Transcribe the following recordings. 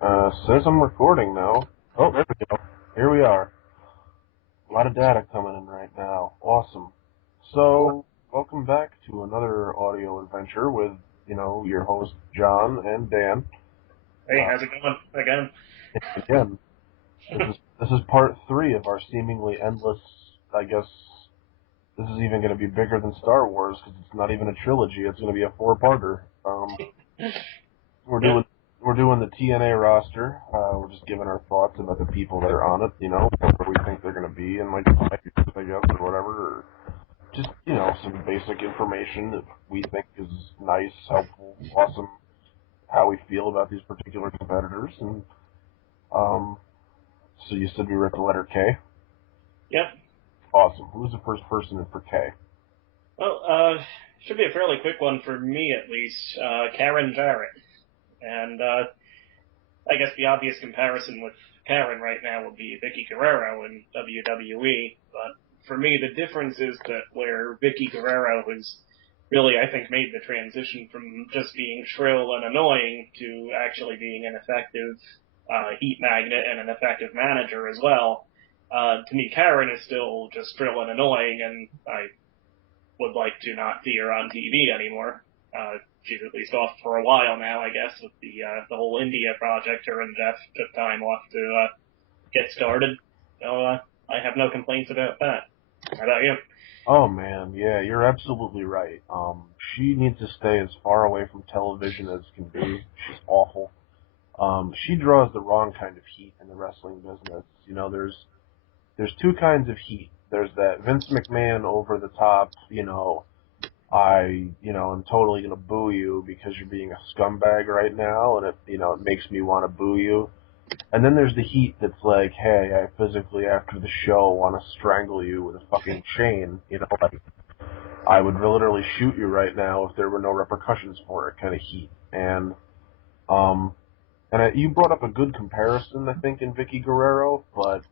Says I'm recording now. Oh, there we go. Here we are. A lot of data coming in right now. Awesome. So, welcome back to another audio adventure with, your host John and Dan. Hey, Uh, how's it going? Again? again, this is part three of our seemingly endless. I guess this is even going to be bigger than Star Wars because it's not even a trilogy. It's going to be a four-parter. We're Yep. doing we're doing the TNA roster. We're just giving our thoughts about the people that are on it. Where we think they're going to be, and like 5 years, I guess, or whatever. Or just some basic information that we think is nice, helpful, awesome. How we feel about these particular competitors, and um, so you said we were at the letter K. Yep. Awesome. Who's the first person in for K? Well, should be a fairly quick one for me at least. Karen Jarrett. And, I guess the obvious comparison with Karen right now would be Vicky Guerrero in WWE. But for me, the difference is that where Vicky Guerrero has really, I think, made the transition from just being shrill and annoying to actually being an effective heat magnet and an effective manager as well. To me, Karen is still just shrill and annoying, and I would like to not see her on TV anymore. She's at least off for a while now, I guess, with the whole India project. Her and Jeff took time off to get started. So I have no complaints about that. How about you? Oh man, yeah, you're absolutely right. She needs to stay as far away from television as can be. She's awful. She draws the wrong kind of heat in the wrestling business. There's two kinds of heat. There's that Vince McMahon over the top, I'm totally gonna boo you because you're being a scumbag right now, and it makes me want to boo you. And then there's the heat that's like, hey, I physically after the show want to strangle you with a fucking chain, like I would literally shoot you right now if there were no repercussions for it, kind of heat. Um, you brought up a good comparison, I think, in Vicky Guerrero, but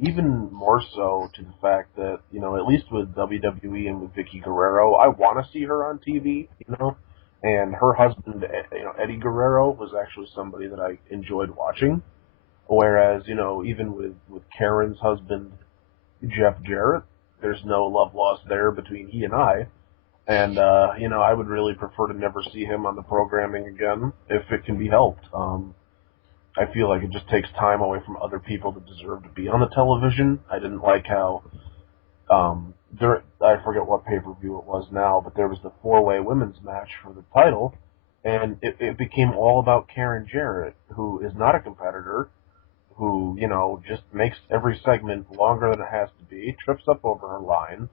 even more so to the fact that, at least with WWE and with Vicky Guerrero, I want to see her on TV. And her husband, Eddie Guerrero, was actually somebody that I enjoyed watching. Whereas, even with Karen's husband, Jeff Jarrett, there's no love lost there between he and I. And, I would really prefer to never see him on the programming again if it can be helped. I feel like it just takes time away from other people that deserve to be on the television. I didn't like how I forget what pay-per-view it was now, but there was the four-way women's match for the title, and it became all about Karen Jarrett, who is not a competitor, who just makes every segment longer than it has to be, trips up over her lines,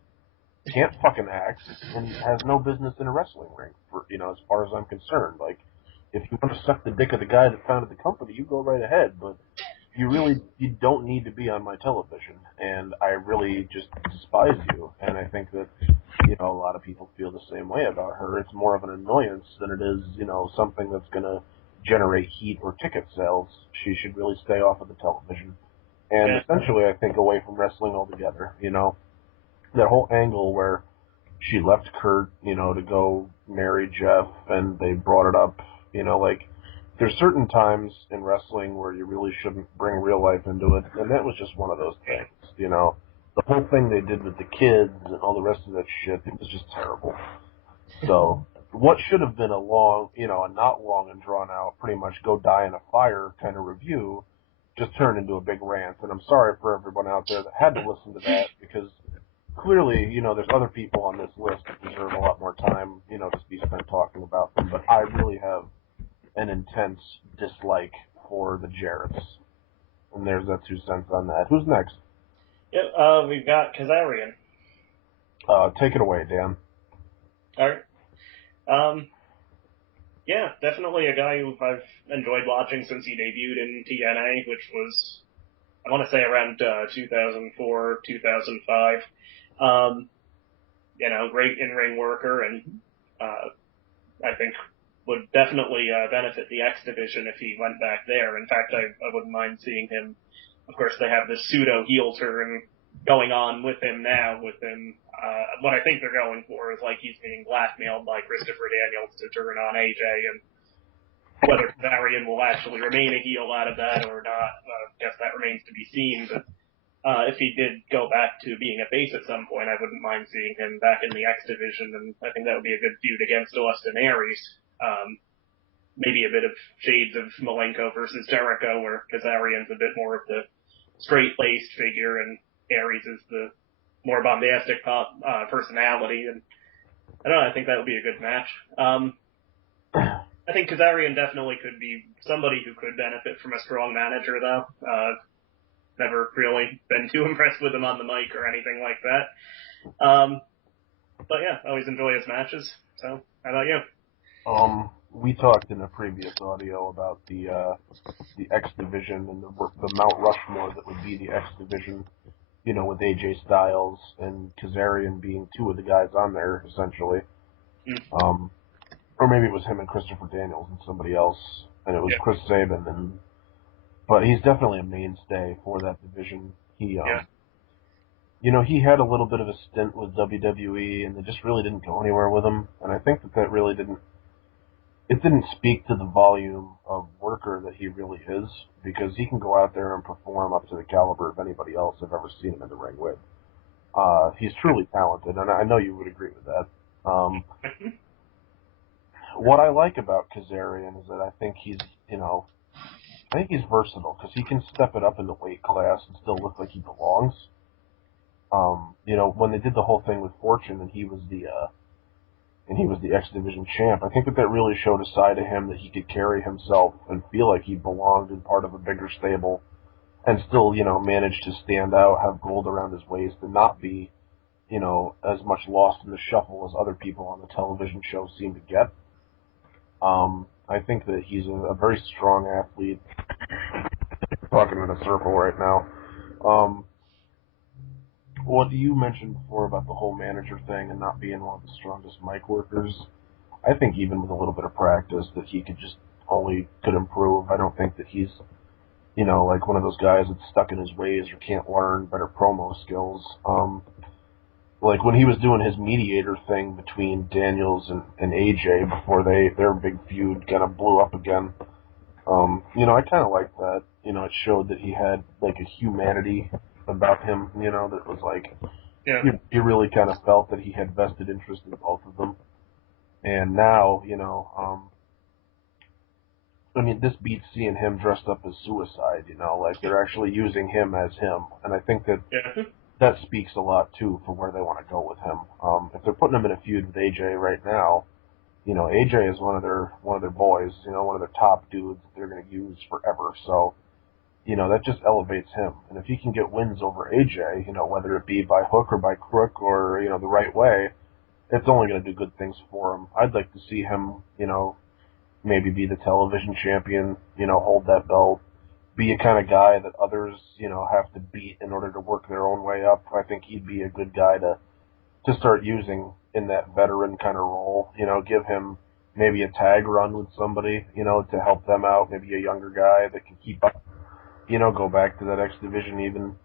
can't fucking act, and has no business in a wrestling ring. For as far as I'm concerned, like if you want to suck the dick of the guy that founded the company, you go right ahead, but you don't need to be on my television, and I really just despise you. And I think that a lot of people feel the same way about her. It's more of an annoyance than it is something that's going to generate heat or ticket sales. She should really stay off of the television, and Yeah. essentially, I think away from wrestling altogether. That whole angle where she left Kurt, to go marry Jeff, and they brought it up, like there's certain times in wrestling where you really shouldn't bring real life into it, and that was just one of those things. The whole thing they did with the kids and all the rest of that shit, it was just terrible. So what should have been a not long and drawn out, pretty much go die in a fire kind of review, just turned into a big rant. And I'm sorry for everyone out there that had to listen to that because clearly, there's other people on this list that deserve a lot more time, to be spent talking about them. But I really have an intense dislike for the Jarretts. And there's that 2 cents on that. Who's next? Yep. We've got Kazarian. Take it away, Dan. All right. Um, yeah, definitely a guy who I've enjoyed watching since he debuted in TNA, which was, I want to say around 2004, 2005. Um, great in-ring worker, and I think would definitely benefit the X division if he went back there. In fact, I wouldn't mind seeing him. Of course, they have this pseudo heel turn going on with him now. With him, what I think they're going for is like he's being blackmailed by Christopher Daniels to turn on AJ, and Whether Kazarian will actually remain a heel out of that or not, I guess that remains to be seen. But if he did go back to being a face at some point, I wouldn't mind seeing him back in the X division, and I think that would be a good feud against Austin Aries. Maybe a bit of shades of Malenko versus Jericho, where Kazarian's a bit more of the straight-laced figure, and Aries is the more bombastic personality. And I don't know, I think that would be a good match. I think Kazarian definitely could be somebody who could benefit from a strong manager, though. Never really been too impressed with him on the mic or anything like that. But yeah, always enjoy his matches. So, how about you? We talked in a previous audio about the X division and the Mount Rushmore that would be the X division, with AJ Styles and Kazarian being two of the guys on there, essentially. Or maybe it was him and Christopher Daniels and somebody else, and it was Chris Sabin, but he's definitely a mainstay for that division. He had a little bit of a stint with WWE, and they just really didn't go anywhere with him, and I think that really didn't speak to the volume of worker that he really is, because he can go out there and perform up to the caliber of anybody else I've ever seen him in the ring with. He's truly talented, and I know you would agree with that. What I like about Kazarian is that I think he's versatile, because he can step it up in the weight class and still look like he belongs. When they did the whole thing with Fortune and he was the X Division champ, I think that really showed a side of him that he could carry himself and feel like he belonged in part of a bigger stable, and still, manage to stand out, have gold around his waist, and not be, as much lost in the shuffle as other people on the television show seem to get. I think that he's a very strong athlete. Talking in a circle right now. What you mentioned before about the whole manager thing and not being one of the strongest mic workers, I think even with a little bit of practice that he could improve. I don't think that he's, like one of those guys that's stuck in his ways or can't learn better promo skills. Like when he was doing his mediator thing between Daniels and AJ before their big feud kind of blew up again. I kind of liked that. It showed that he had like a humanity about him. That was like, you really kind of felt that he had vested interest in both of them. And now, this beats seeing him dressed up as Suicide. Like they're actually using him as him, and I think that speaks a lot too for where they want to go with him. If they're putting him in a feud with AJ right now, AJ is one of their boys, one of their top dudes that they're going to use forever. So, that just elevates him. And if he can get wins over AJ, whether it be by hook or by crook or, the right way, it's only going to do good things for him. I'd like to see him, maybe be the television champion, hold that belt, be a kind of guy that others, have to beat in order to work their own way up. I think he'd be a good guy to start using in that veteran kind of role. Give him maybe a tag run with somebody, to help them out, maybe a younger guy that can keep up, go back to that X Division, even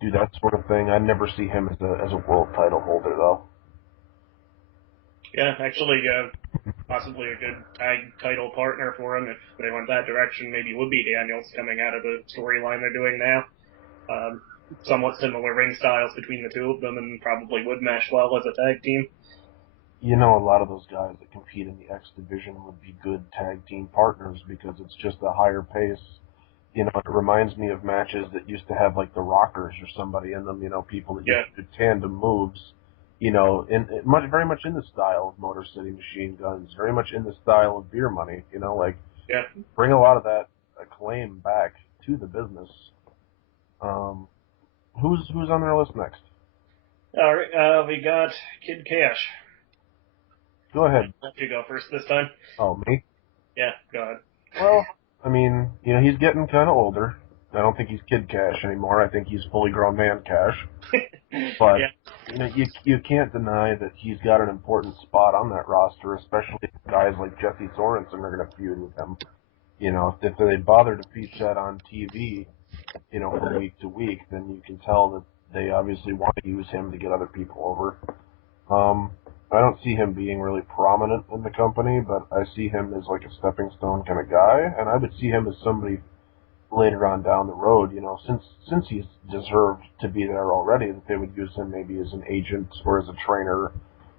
do that sort of thing. I'd never see him as a world title holder, though. Yeah, actually, possibly a good tag title partner for him if they went that direction. Maybe would be Daniels coming out of the storyline they're doing now. Somewhat similar ring styles between the two of them, and probably would mesh well as a tag team. A lot of those guys that compete in the X Division would be good tag team partners because it's just a higher pace. It reminds me of matches that used to have like the Rockers or somebody in them, people that used to do tandem moves, very much in the style of Motor City Machine Guns, very much in the style of Beer Money, bring a lot of that acclaim back to the business. Who's on their list next? All right, we got Kid Cash. Go ahead. Let you go first this time. Oh, me? Yeah, go ahead. Well, he's getting kind of older. I don't think he's Kid Cash anymore. I think he's fully grown man Cash. But, you can't deny that he's got an important spot on that roster, especially if guys like Jesse Sorensen are going to feud with him. If they bother to feature that on TV, from week to week, then you can tell that they obviously want to use him to get other people over. I don't see him being really prominent in the company, but I see him as like a stepping stone kind of guy, and I would see him as somebody later on down the road, since he's deserved to be there already, that they would use him maybe as an agent or as a trainer,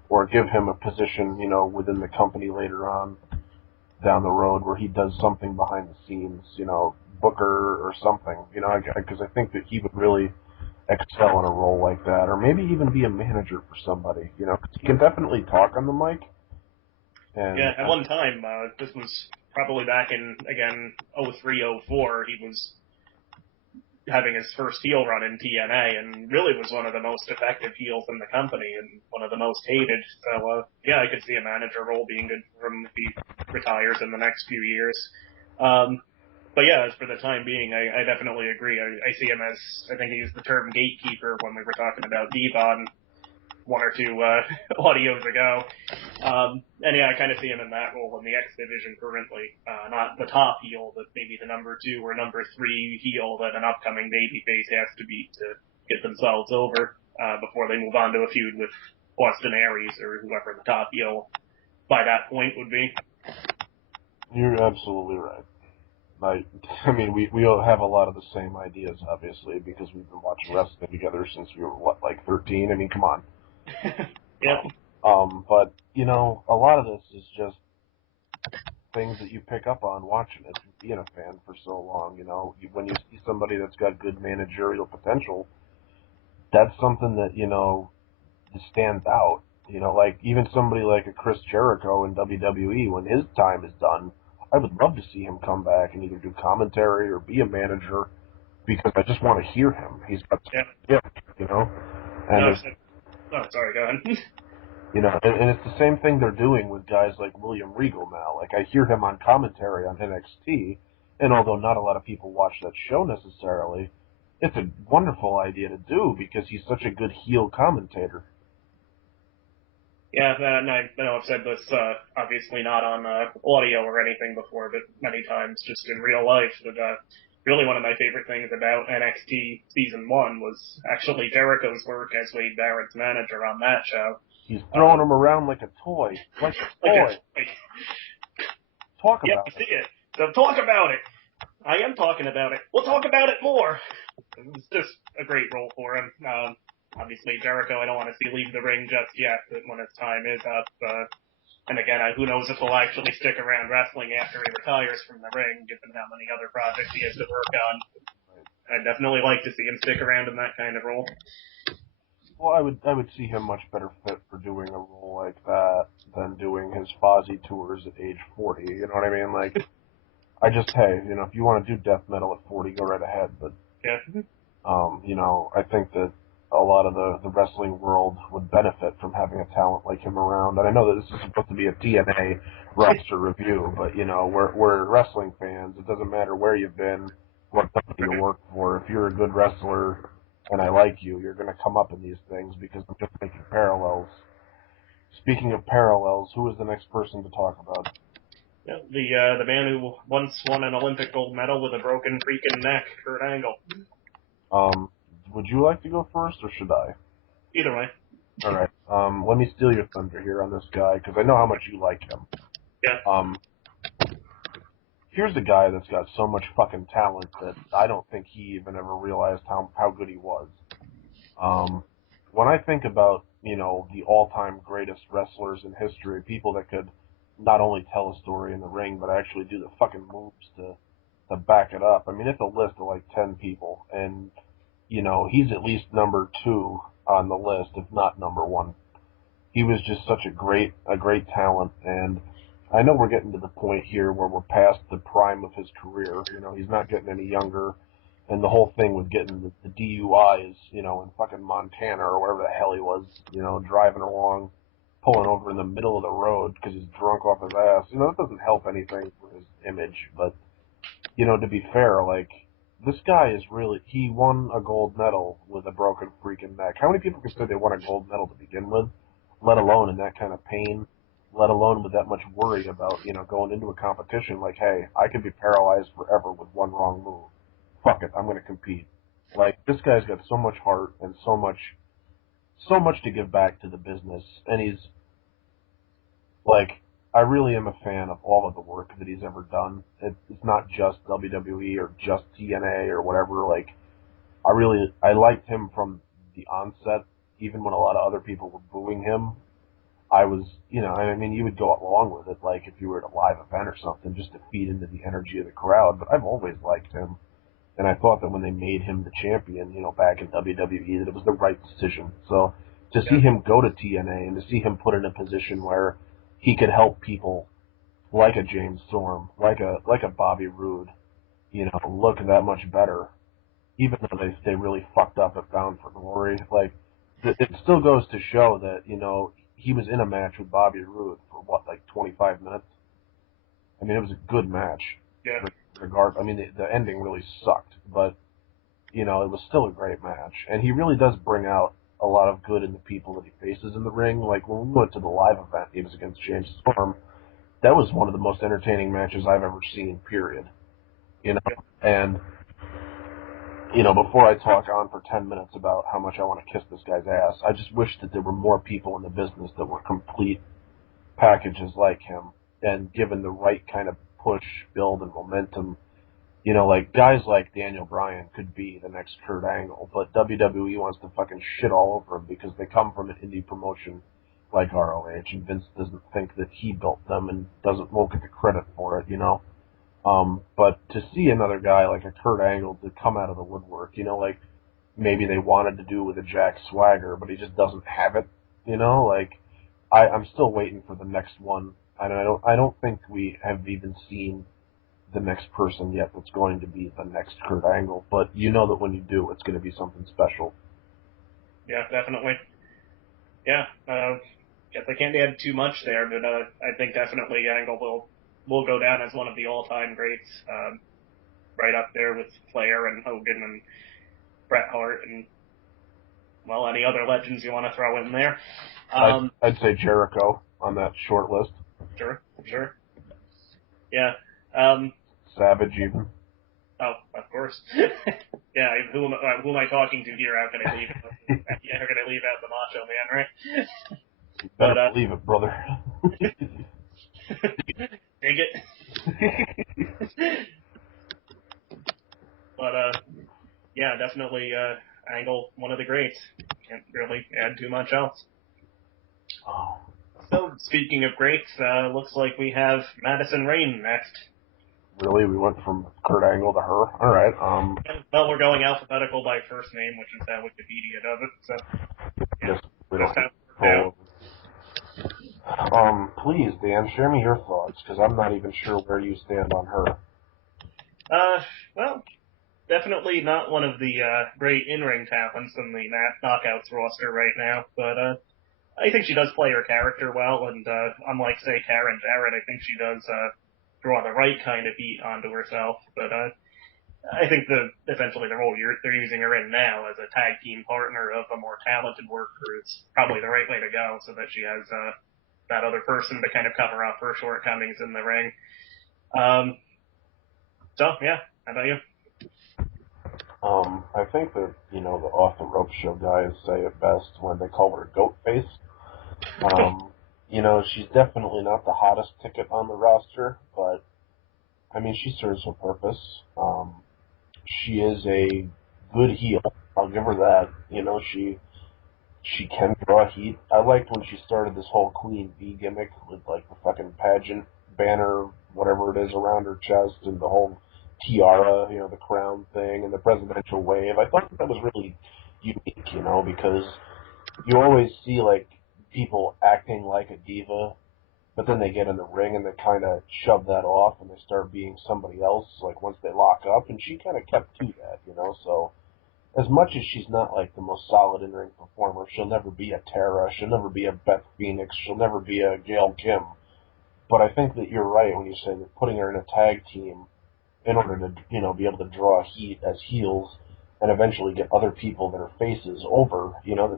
or give him a position, within the company later on down the road where he does something behind the scenes, booker or something, because I think that he would really excel in a role like that, or maybe even be a manager for somebody, 'cause he can definitely talk on the mic, Yeah, and at one time, this was probably back in, again, 03, 04, he was having his first heel run in TNA and really was one of the most effective heels in the company and one of the most hated. So, yeah, I could see a manager role being good for him if he retires in the next few years. But yeah, as for the time being, I definitely agree. I see him as, I think he used the term gatekeeper when we were talking about Devon one or two audios ago. And yeah, I kind of see him in that role in the X division currently. Not the top heel, but maybe the number 2 or number 3 heel that an upcoming babyface has to beat to get themselves over before they move on to a feud with Austin Aries or whoever the top heel by that point would be. you're absolutely right. I mean, we all have a lot of the same ideas, obviously, because we've been watching wrestling together since we were, like 13? I mean, come on. Yep. But, a lot of this is just things that you pick up on watching it, being a fan for so long, when you see somebody that's got good managerial potential, that's something that, stands out. Like, even somebody like a Chris Jericho in WWE, when his time is done, I would love to see him come back and either do commentary or be a manager, because I just want to hear him. He's got Yep. gift. And No, it's, oh, sorry, go ahead. and it's the same thing they're doing with guys like William Regal now. Like, I hear him on commentary on NXT, and although not a lot of people watch that show necessarily, it's a wonderful idea to do because he's such a good heel commentator. Yeah, and I know I've said this, obviously not on audio or anything before, but many times just in real life, that really one of my favorite things about NXT Season 1 was actually Jericho's work as Wade Barrett's manager on that show. He's throwing him around like a toy. Like a toy. Talk Yeah, about I it. see it. So talk about it. I am talking about it. We'll talk about it more. It's just a great role for him. Obviously, Jericho, I don't want to see leave the ring just yet, but when his time is up, and again, who knows if he'll actually stick around wrestling after he retires from the ring, given how many other projects he has to work on. I'd definitely like to see him stick around in that kind of role. Well, I would see him much better fit for doing a role like that than doing his Fozzy tours at age 40. You know what I mean? Like, hey, if you want to do death metal at 40, go right ahead. But Yeah. I think that a lot of the wrestling world would benefit from having a talent like him around. And I know that this is supposed to be a TNA roster review, but we're wrestling fans. It doesn't matter where you've been, what company you work for. If you're a good wrestler and I like you, you're going to come up in these things because I'm just making parallels. Speaking of parallels, who is the next person to talk about? Yeah, the man who once won an Olympic gold medal with a broken freaking neck, Kurt Angle. Would you like to go first, or should I? Either way. All right. Let me steal your thunder here on this guy because I know how much you like him. Yeah. Here's a guy that's got so much fucking talent that I don't think he even ever realized how good he was. When I think about, the all-time greatest wrestlers in history, people that could not only tell a story in the ring, but actually do the fucking moves to back it up. I mean, it's a list of like 10 people, and, he's at least number 2 on the list, if not number 1. He was just such a great talent, and I know we're getting to the point here where we're past the prime of his career. He's not getting any younger, and the whole thing with getting the DUIs, in fucking Montana or wherever the hell he was, driving along, pulling over in the middle of the road because he's drunk off his ass. That doesn't help anything for his image. But to be fair, like, this guy is really, he won a gold medal with a broken freaking neck. How many people can say they won a gold medal to begin with, let alone in that kind of pain, let alone with that much worry about, going into a competition like, hey, I could be paralyzed forever with one wrong move. Fuck it, I'm going to compete. Like, this guy's got so much heart and so much to give back to the business, and he's Like, I really am a fan of all of the work that he's ever done. It's not just WWE or just TNA or whatever. Like, I liked him from the onset, even when a lot of other people were booing him. I was, I mean, you would go along with it, like if you were at a live event or something, just to feed into the energy of the crowd. But I've always liked him, and I thought that when they made him the champion, back in WWE, that it was the right decision. So to see Yeah, him go to TNA and to see him put in a position where he could help people like a James Storm, like a Bobby Roode, look that much better, even though they really fucked up at Bound for Glory. Like, it still goes to show that he was in a match with Bobby Roode for what, like 25 minutes. I mean, it was a good match. yeah, I mean, the ending really sucked, but it was still a great match. And he really does bring out a lot of good in the people that he faces in the ring. Like when we went to the live event, he was against James Storm. That was one of the most entertaining matches I've ever seen. Period. You know, yeah, and before I talk on for 10 minutes about how much I want to kiss this guy's ass, I just wish that there were more people in the business that were complete packages like him and given the right kind of push, build, and momentum. Like guys like Daniel Bryan could be the next Kurt Angle, but WWE wants to fucking shit all over him because they come from an indie promotion like ROH, and Vince doesn't think that he built them and won't get the credit for it. But to see another guy like a Kurt Angle to come out of the woodwork, like maybe they wanted to do with a Jack Swagger, but he just doesn't have it. Like I'm still waiting for the next one. I don't think we have even seen the next person yet that's going to be the next Kurt Angle, but that when you do, it's going to be something special. yeah, definitely. Yeah, guess I can't add too much there, but I think definitely Angle will go down as one of the all-time greats, right up there with Flair and Hogan and Bret Hart and well, any other legends you want to throw in there. I'd say Jericho on that short list. Sure, sure. Yeah. Um, Savage even. oh, of course. Yeah, who am I talking to here? How can I leave out? Yeah, how can I leave out the Macho Man, right? You better But believe it, brother. dig it. But yeah, definitely Angle, one of the greats. Can't really add too much else. Oh, So speaking of greats, looks like we have Madison Rayne next. really? We went from Kurt Angle to her? All right. Well, we're going alphabetical by first name, which is how Wikipedia does it. So yeah, Guess we don't just have how it worked out. control. Please, Dan, share me your thoughts, because I'm not even sure where you stand on her. Well, definitely not one of the great in-ring talents in the Knockouts roster right now, but I think she does play her character well, and unlike, say, Karen Jarrett, I think she does draw the right kind of heat onto herself. But I think essentially the role they're using her in now as a tag team partner of a more talented worker is probably the right way to go, so that she has that other person to kind of cover up her shortcomings in the ring. Um, so yeah, how about you? I think that, the Off the Rope show guys say it best when they call her Goat Face. She's definitely not the hottest ticket on the roster, but, I mean, she serves her purpose. She is a good heel. I'll give her that. She can draw heat. I liked when she started this whole Queen Bee gimmick with like the fucking pageant banner, whatever it is, around her chest, and the whole tiara, the crown thing, and the presidential wave. I thought that was really unique, because you always see like people acting like a diva, but then they get in the ring and they kind of shove that off and they start being somebody else. Like once they lock up, and she kind of kept to that. So as much as she's not like the most solid in-ring performer, she'll never be a Tara, she'll never be a Beth Phoenix, she'll never be a Gail Kim. But I think that you're right when you say that putting her in a tag team in order to, be able to draw heat as heels and eventually get other people that are faces over,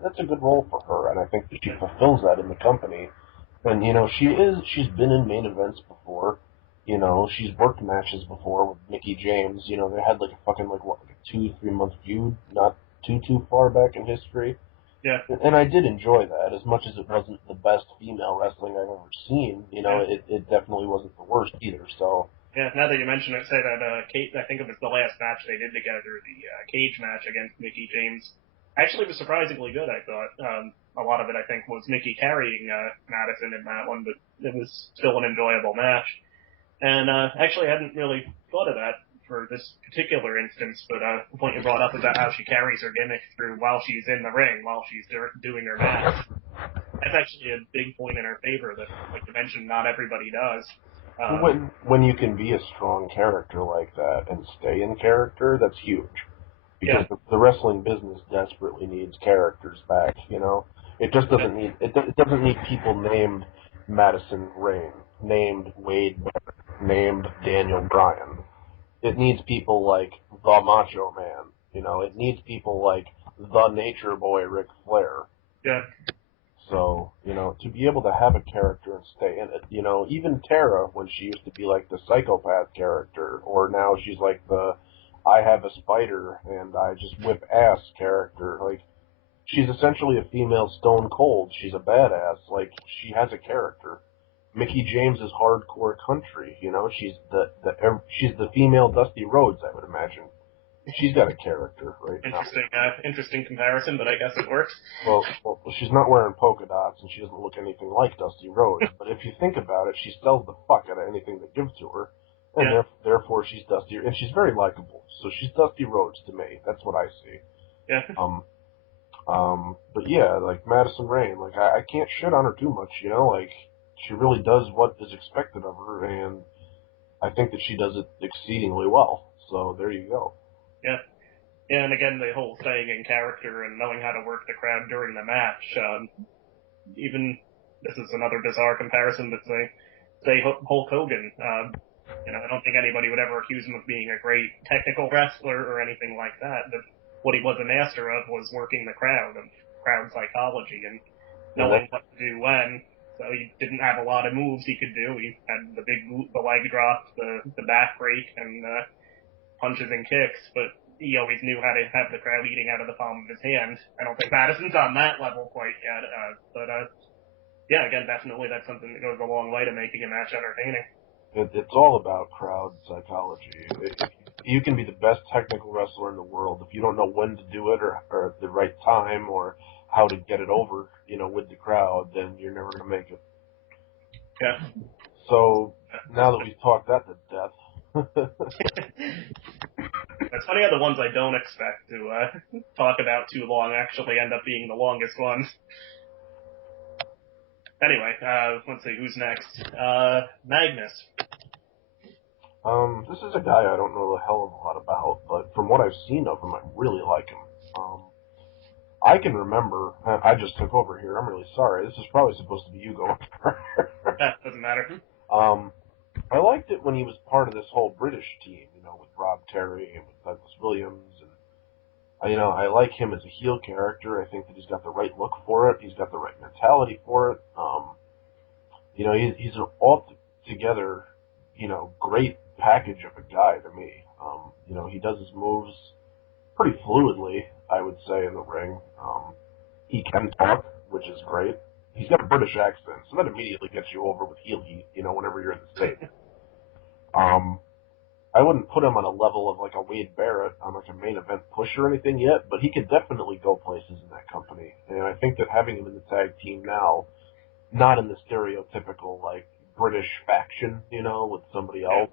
that's a good role for her, and I think that she fulfills that in the company. And, she's been in main events before. She's worked matches before with Mickey James. They had like a fucking like what, like a 2-3 month feud, not too far back in history. Yeah, And I did enjoy that, as much as it wasn't the best female wrestling I've ever seen. yeah. It definitely wasn't the worst either. So Yeah, now that you mention it, say that Kate, I think it was the last match they did together, the cage match against Mickey James. Actually, was surprisingly good. I thought a lot of it, I think, was Mickey carrying Madison in that one, but it was still an enjoyable match. And actually, I hadn't really thought of that for this particular instance, but the point you brought up about how she carries her gimmick through while she's in the ring, while she's doing her match. That's actually a big point in her favor that, like you mentioned, not everybody does. when you can be a strong character like that and stay in character, that's huge. Yeah, Because the wrestling business desperately needs characters back. It just yeah, doesn't need it doesn't need people named Madison Rain, named Wade Barrett, named Daniel Bryan. It needs people like the Macho Man. It needs people like the Nature Boy Ric Flair. yeah. So, to be able to have a character and stay in it, even Tara, when she used to be like the psychopath character, or now she's like the I have a spider and I just whip ass character, like, she's essentially a female Stone Cold. She's a badass. Like, she has a character. Mickey James is hardcore country, she's the female Dusty Rhodes, I would imagine. She's got a character right now. Interesting comparison, but I guess it works. Well, she's not wearing polka dots, and she doesn't look anything like Dusty Rhodes. But if you think about it, she sells the fuck out of anything they give to her, and Yeah, therefore she's Dusty, and she's very likable. So she's Dusty Rhodes to me. That's what I see. yeah, But yeah, like Madison Rain, like I can't shit on her too much. Like she really does what is expected of her, and I think that she does it exceedingly well. So there you go. yeah. Yeah, and again, the whole staying in character and knowing how to work the crowd during the match. Even this is another bizarre comparison, but say Hulk Hogan. I don't think anybody would ever accuse him of being a great technical wrestler or anything like that. But what he was a master of was working the crowd, of crowd psychology, and And that knowing what to do when. So he didn't have a lot of moves he could do. He had the leg drop, the back break, and punches and kicks, but he always knew how to have the crowd eating out of the palm of his hand. I don't think Madison's on that level quite yet, but yeah, again, definitely that's something that goes a long way to making a match entertaining. it's all about crowd psychology. You can be the best technical wrestler in the world if you don't know when to do it or at the right time or how to get it over, with the crowd, then you're never going to make it. Yeah. So now that we've talked that to death, It's funny how the ones I don't expect to talk about too long actually end up being the longest ones. Anyway, let's see, who's next? Magnus. this is a guy I don't know a hell of a lot about, but from what I've seen of him, I really like him. I can remember. I just took over here. I'm really sorry. This is probably supposed to be you going. That doesn't matter. um, I liked it when he was part of this whole British team, with Rob Terry and with Douglas Williams, and I like him as a heel character. I think that he's got the right look for it. He's got the right mentality for it. He's an altogether, great package of a guy to me. He does his moves pretty fluidly, I would say, in the ring. He can talk, which is great. He's got a British accent, so that immediately gets you over with heel heat, whenever you're in the States. Um, I wouldn't put him on a level of like a Wade Barrett on like a main event push or anything yet, but he could definitely go places in that company. And I think that having him in the tag team now, not in the stereotypical like British faction, with somebody Yeah. else,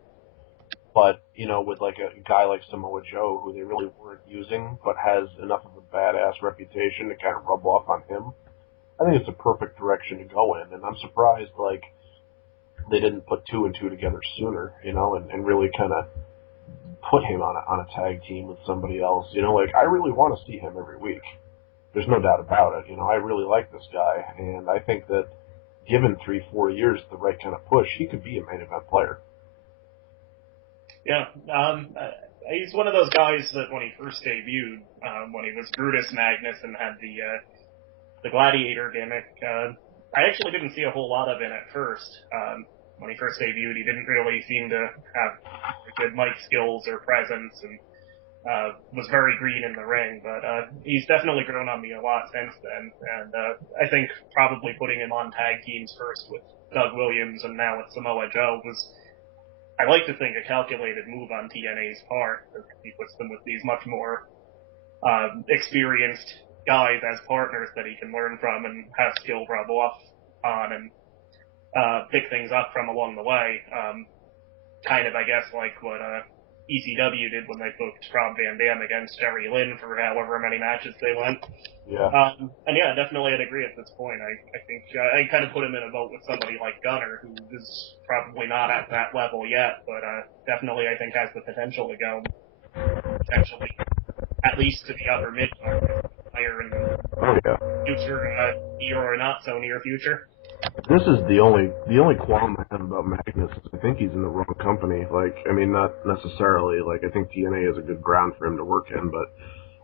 but with like a guy like Samoa Joe who they really weren't using, but has enough of a badass reputation to kind of rub off on him. I think it's a perfect direction to go in, and I'm surprised like they didn't put two and two together sooner, and really kind of put him on a tag team with somebody else. Like I really want to see him every week. There's no doubt about it. I really like this guy, and I think that given 3-4 years the right kind of push, he could be a main event player. Yeah. He's one of those guys that when he first debuted, when he was Brutus Magnus and had the gladiator gimmick, I actually didn't see a whole lot of him at first. When he first debuted, he didn't really seem to have good mic skills or presence, and was very green in the ring, but he's definitely grown on me a lot since then. And I think probably putting him on tag teams first with Doug Williams and now with Samoa Joe was, I like to think, a calculated move on TNA's part. He puts them with these much more experienced guys as partners that he can learn from and have skill rub off on and pick things up from along the way. Kind of, I guess, like what ECW did when they booked Rob Van Dam against Jerry Lynn for however many matches they went. Yeah. And yeah, definitely I'd agree at this point. I think I kind of put him in a boat with somebody like Gunner, who is probably not at that level yet, but definitely I think has the potential to go potentially at least to the upper mid card, higher in the Oh yeah. future, near or not so near future. This is the only qualm I have about Magnus is I think he's in the wrong company. Like, I mean, not necessarily. Like, I think TNA is a good ground for him to work in, but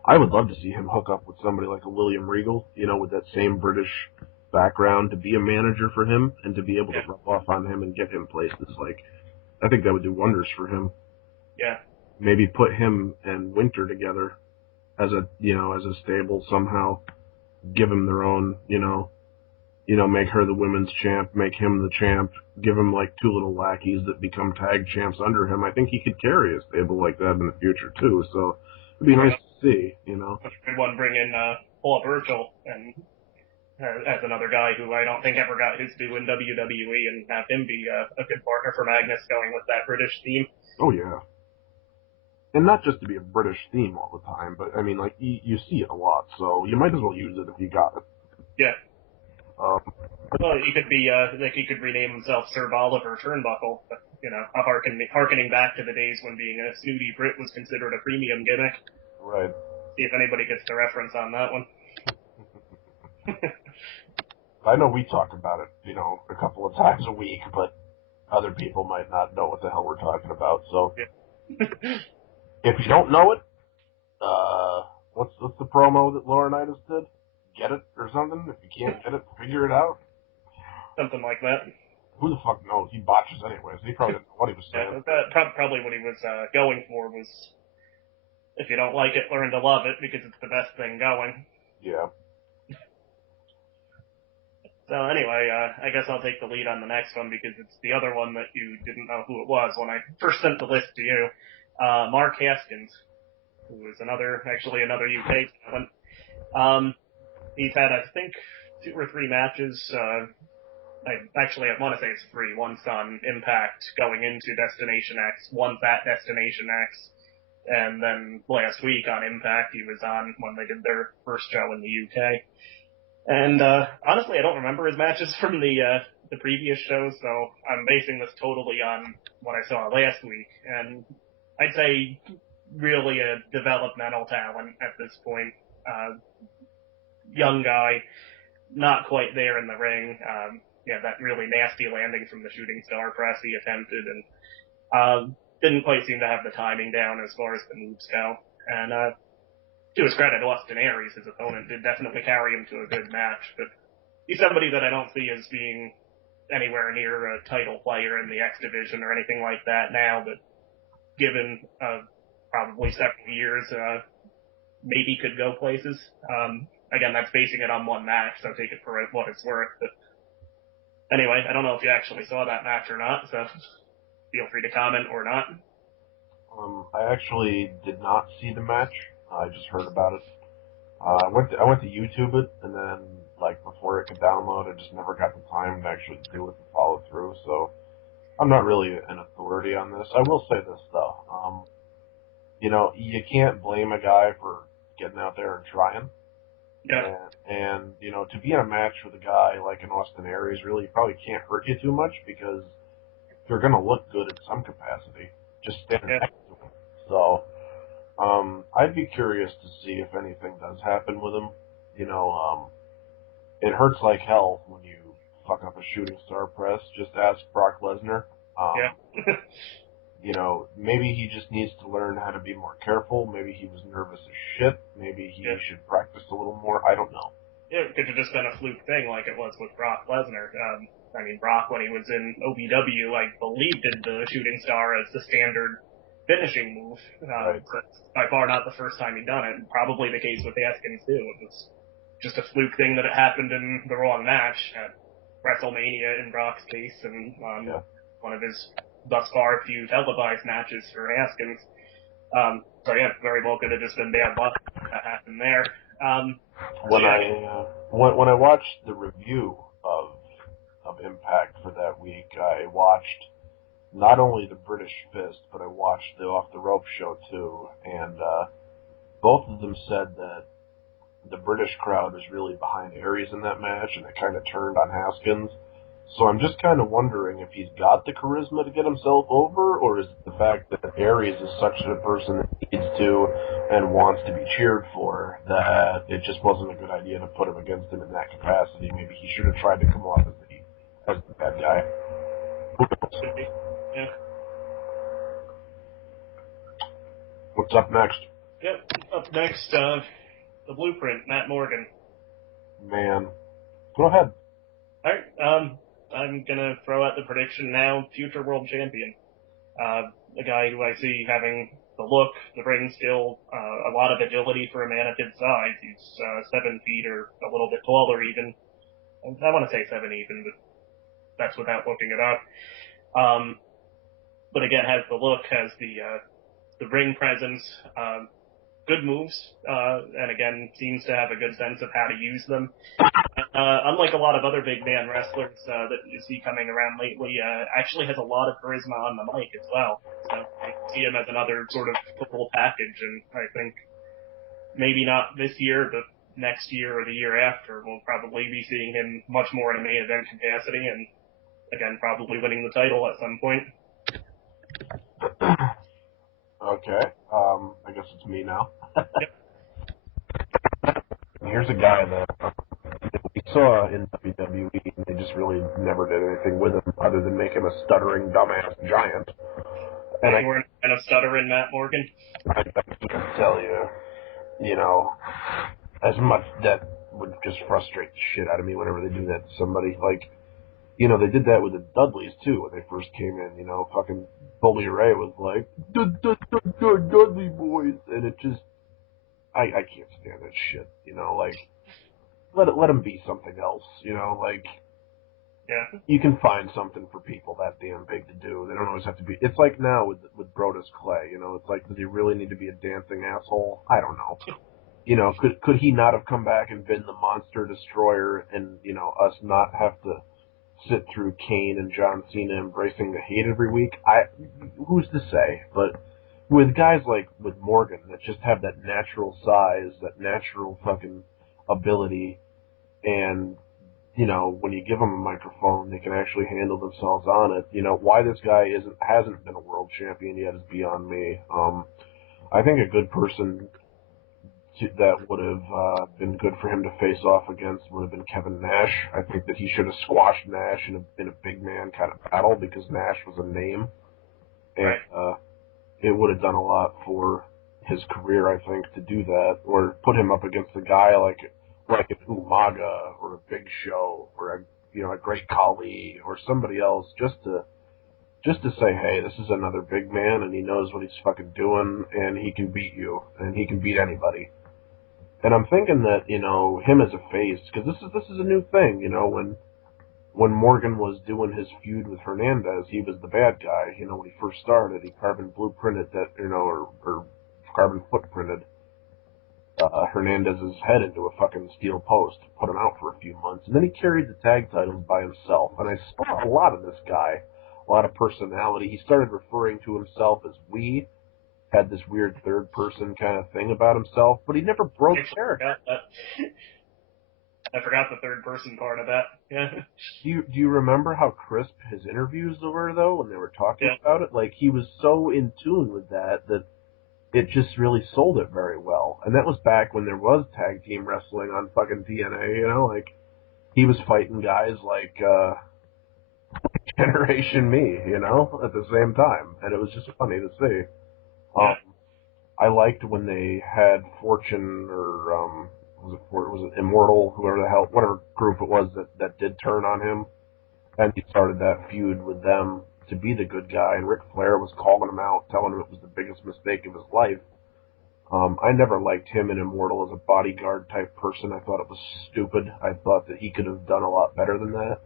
I would love to see him hook up with somebody like a William Regal, you know, with that same British background, to be a manager for him and to be able to Yeah. rub off on him and get him places. Like, I think that would do wonders for him. Yeah. Maybe put him and Winter together as a, you know, as a stable somehow. Give him their own, make her the women's champ, make him the champ, give him like two little lackeys that become tag champs under him. I think he could carry a stable like that in the future too. So it'd be nice to see, you know. Good one, bring in Paul Burchill and as another guy who I don't think ever got his due in WWE, and have him be a good partner for Magnus going with that British theme. Oh yeah. And not just to be a British theme all the time, but I mean, like you see it a lot, so you might as well use it if you got it. Yeah. Um, Well, he could be like he could rename himself Sir Oliver Turnbuckle, but, you know, harkening back to the days when being a snooty Brit was considered a premium gimmick. right. See if anybody gets the reference on that one. I know we talk about it, you know, a couple of times a week, but other people might not know what the hell we're talking about. So Yeah. if you don't know it, what's the promo that Laurinaitis did? Get it or something? If you can't get it, figure it out. Something like that. Who the fuck knows? He botches anyways. He probably didn't know what he was saying. Yeah, probably what he was going for was, if you don't like it, learn to love it because it's the best thing going. Yeah. So anyway, I guess I'll take the lead on the next one because it's the other one that you didn't know who it was when I first sent the list to you. Mark Haskins, who is actually another UK talent. He's had, I think, 2 or 3 matches. I want to say it's 3. Once on Impact going into Destination X, once at Destination X, and then last week on Impact he was on when they did their first show in the UK. And honestly, I don't remember his matches from the previous shows, so I'm basing this totally on what I saw last week. And I'd say really a developmental talent at this point. Young guy, not quite there in the ring. That really nasty landing from the shooting star press he attempted, and didn't quite seem to have the timing down as far as the moves go. And to his credit, Austin Aries, his opponent, did definitely carry him to a good match, but he's somebody that I don't see as being anywhere near a title player in the X division or anything like that now, but given probably several years, maybe could go places. Again, that's basing it on one match, so take it for what it's worth. But anyway, I don't know if you actually saw that match or not, so feel free to comment or not. I actually did not see the match. I just heard about it. I went to YouTube it, and then like before it could download, I just never got the time to actually do it and follow through. So I'm not really an authority on this. I will say this though, you can't blame a guy for getting out there and trying. Yeah. And to be in a match with a guy like an Austin Aries really probably can't hurt you too much because you're going to look good in some capacity just standing next to him. So I'd be curious to see if anything does happen with him. It hurts like hell when you fuck up a shooting star press. Just ask Brock Lesnar. Yeah. Maybe he just needs to learn how to be more careful. Maybe he was nervous as shit. Maybe he should practice a little more. I don't know. Yeah, it could have just been a fluke thing like it was with Brock Lesnar. Brock, when he was in OVW, I believe, did the shooting star as the standard finishing move. Right. So it's by far not the first time he'd done it. And probably the case with Haskins too. It was just a fluke thing that it happened in the wrong match at WrestleMania in Brock's case, and Yeah. one of his thus far few televised matches for Haskins. So yeah, very well could have just been bad luck that happened there. When I watched the review of Impact for that week, I watched not only the British Fist, but I watched the Off the Rope show too, and both of them said that the British crowd was really behind Aries in that match, and it kind of turned on Haskins. So I'm just kind of wondering if he's got the charisma to get himself over, or is it the fact that Aries is such a person that needs to and wants to be cheered for that it just wasn't a good idea to put him against him in that capacity? Maybe he should have tried to come off as the bad guy. Yeah. What's up next? Yep. Up next, the Blueprint, Matt Morgan. Man, go ahead. All right. I'm gonna throw out the prediction now. Future world champion. A guy who I see having the look, the ring skill, a lot of agility for a man of his size. He's 7 feet or a little bit taller even. I want to say 7 even, but that's without looking it up. But again, has the look, has the ring presence, good moves, and again, seems to have a good sense of how to use them. Unlike a lot of other big man wrestlers that you see coming around lately, actually has a lot of charisma on the mic as well. So I see him as another sort of full package, and I think maybe not this year, but next year or the year after, we'll probably be seeing him much more in a main event capacity, and again, probably winning the title at some point. Okay, I guess it's me now. Yep. Here's a guy that we saw in WWE, and they just really never did anything with him other than make him a stuttering dumbass giant. And You weren't a stuttering Matt Morgan? I can tell you, you know, as much that would just frustrate the shit out of me whenever they do that to somebody. Like, you know, they did that with the Dudleys too when they first came in. You know, fucking Bully Ray was like, Dudley boys, and it just, I can't stand that shit. You know, like, let him be something else. You know, like, Yeah. you can find something for people that damn big to do. They don't always have to be. It's like now with Brodus Clay. You know, it's like, does he really need to be a dancing asshole? I don't know. You know, could he not have come back and been the monster destroyer, and you know, us not have to sit through Kane and John Cena embracing the hate every week? Who's to say? But with guys like with Morgan that just have that natural size, that natural fucking ability, and you know, when you give them a microphone, they can actually handle themselves on it. You know, why this guy hasn't been a world champion yet is beyond me. I think a good person that would have been good for him to face off against would have been Kevin Nash. I think that he should have squashed Nash in a big man kind of battle because Nash was a name, and it would have done a lot for his career, I think, to do that, or put him up against a guy like an Umaga or a Big Show or a Great Khali or somebody else, just to say, hey, this is another big man and he knows what he's fucking doing and he can beat you and he can beat anybody. And I'm thinking that, you know, him as a face, because this is a new thing, you know, when Morgan was doing his feud with Hernandez, he was the bad guy. You know, when he first started, he carbon blueprinted that, you know, or carbon footprinted Hernandez's head into a fucking steel post, put him out for a few months, and then he carried the tag titles by himself. And I saw a lot of this guy, a lot of personality. He started referring to himself as we, had this weird third person kind of thing about himself, but he never broke character. I forgot the third person part of that. Yeah. Do you remember how crisp his interviews were though when they were talking about it? Like he was so in tune with that it just really sold it very well. And that was back when there was tag team wrestling on fucking TNA, you know, like he was fighting guys like Generation Me, you know, at the same time. And it was just funny to see. I liked when they had Fortune or was it Immortal, whatever group it was that did turn on him, and he started that feud with them to be the good guy, and Ric Flair was calling him out, telling him it was the biggest mistake of his life. I never liked him in Immortal as a bodyguard type person. I thought it was stupid. I thought that he could have done a lot better than that.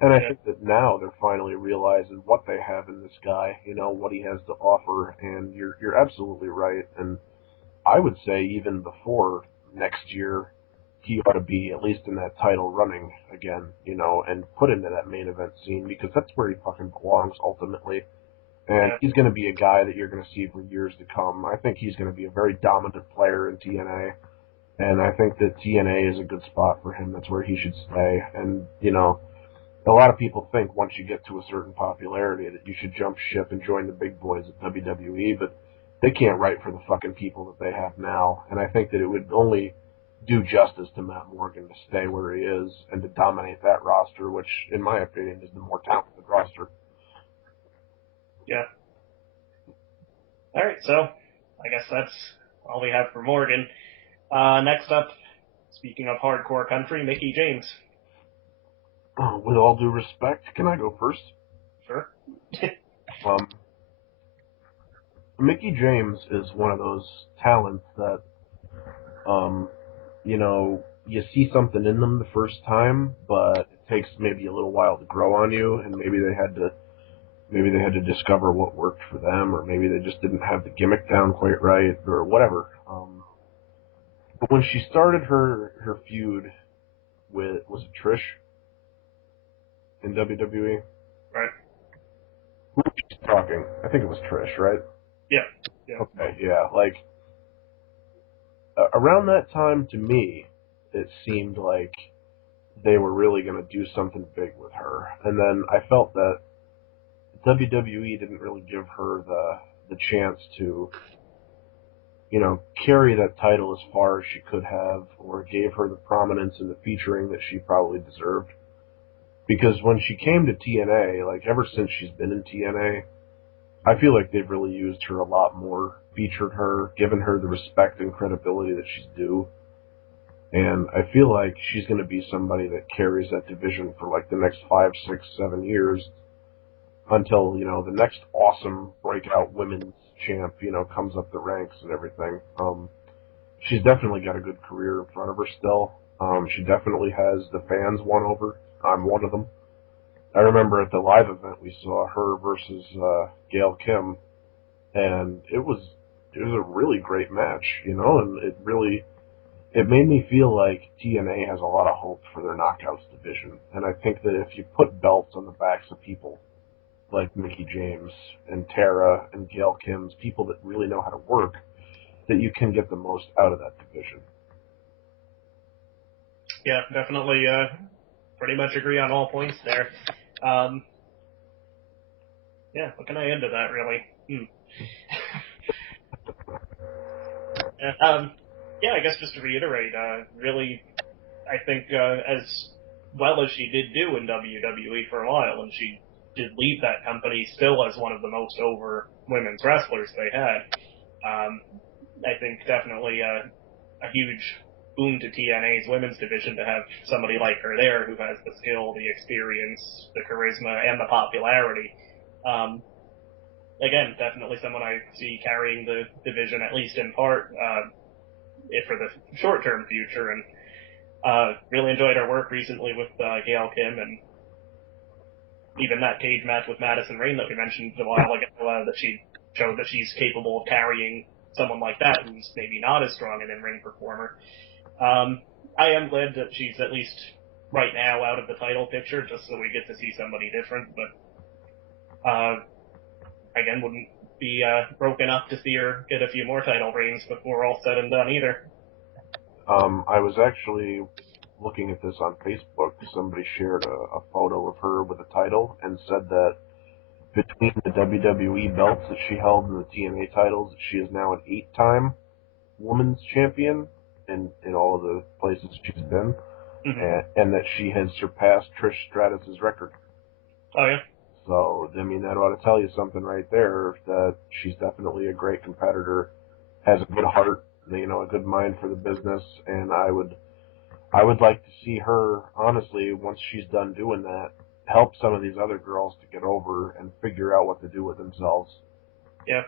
And I Yeah. think that now they're finally realizing what they have in this guy, what he has to offer, and you're absolutely right. And I would say even before next year, he ought to be at least in that title running again, and put into that main event scene because that's where he fucking belongs ultimately. And Yeah. he's going to be a guy that you're going to see for years to come. I think he's going to be a very dominant player in TNA, and I think that TNA is a good spot for him. That's where he should stay. And, a lot of people think once you get to a certain popularity that you should jump ship and join the big boys at WWE, but they can't write for the fucking people that they have now. And I think that it would only do justice to Matt Morgan to stay where he is and to dominate that roster, which, in my opinion, is the more talented roster. Yeah. All right, so I guess that's all we have for Morgan. Next up, speaking of hardcore country, Mickie James. With all due respect, can I go first? Sure. Um, Mickie James is one of those talents that, you see something in them the first time, but it takes maybe a little while to grow on you, and maybe they had to discover what worked for them, or maybe they just didn't have the gimmick down quite right, or whatever. But when she started her feud with, was it Trish in WWE? Right. Who was she talking? I think it was Trish, right? Yeah. Yeah. Okay, yeah, like around that time, to me, it seemed like they were really going to do something big with her. And then I felt that WWE didn't really give her the chance to, carry that title as far as she could have, or gave her the prominence and the featuring that she probably deserved. Because when she came to TNA, like ever since she's been in TNA, I feel like they've really used her a lot more, featured her, given her the respect and credibility that she's due. And I feel like she's going to be somebody that carries that division for like the next 5, 6, 7 years until, the next awesome breakout women's champ, comes up the ranks and everything. She's definitely got a good career in front of her still. She definitely has the fans won over. I'm one of them. I remember at the live event we saw her versus Gail Kim, and it was a really great match, and it made me feel like TNA has a lot of hope for their knockouts division. And I think that if you put belts on the backs of people like Mickie James and Tara and Gail Kim's, people that really know how to work, that you can get the most out of that division. Yeah, definitely. Pretty much agree on all points there. Yeah, what can I add to that, really? Yeah, I guess just to reiterate, really, I think as well as she did do in WWE for a while, and she did leave that company still as one of the most over women's wrestlers they had. I think definitely a huge boon to TNA's women's division to have somebody like her there who has the skill, the experience, the charisma, and the popularity. Again, definitely someone I see carrying the division, at least in part, for the short-term future. And really enjoyed our work recently with Gail Kim, and even that cage match with Madison Rayne that we mentioned a while ago, that she showed that she's capable of carrying someone like that who's maybe not as strong an in-ring performer. I am glad that she's at least right now out of the title picture, just so we get to see somebody different, but again, wouldn't be broken up to see her get a few more title reigns before all said and done either. I was actually looking at this on Facebook. Somebody shared a photo of her with a title and said that between the WWE belts that she held and the TNA titles, she is now an 8-time women's champion in all of the places she's been, and that she has surpassed Trish Stratus's record. Oh, yeah? So, I mean, that ought to tell you something right there, that she's definitely a great competitor, has a good heart, a good mind for the business, and I would like to see her, honestly, once she's done doing that, help some of these other girls to get over and figure out what to do with themselves. Yeah.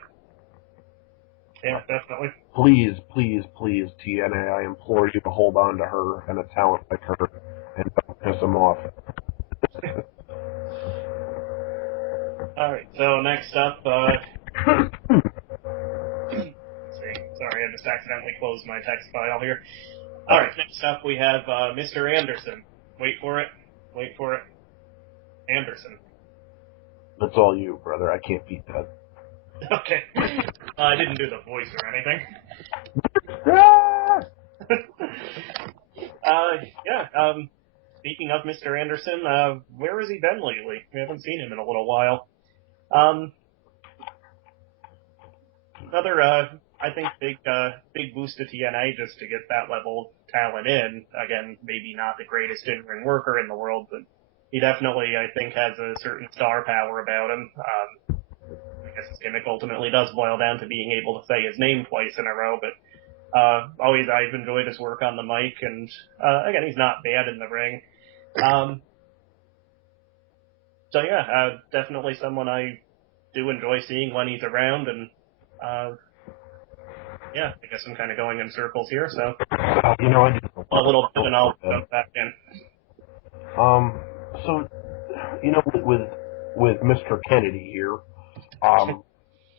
Yeah, definitely. Please, please, please, TNA, I implore you to hold on to her and a talent like her and don't piss them off. Alright, so next up, let's see. Sorry, I just accidentally closed my text file here. Alright, next up we have Mr. Anderson. Wait for it. Wait for it. Anderson. That's all you, brother. I can't beat that. Okay. I didn't do the voice or anything. Speaking of Mr. Anderson, where has he been lately? We haven't seen him in a little while. Another, I think, big boost to TNA just to get that level of talent in. Again, maybe not the greatest in-ring worker in the world, but he definitely, I think, has a certain star power about him. I guess his gimmick ultimately does boil down to being able to say his name twice in a row, but always I've enjoyed his work on the mic, and again, he's not bad in the ring. So yeah, definitely someone I do enjoy seeing when he's around, and yeah, I guess I'm kind of going in circles here, so You know, I just a little bit and I'll jump back in. So, you know, with Mr. Kennedy here,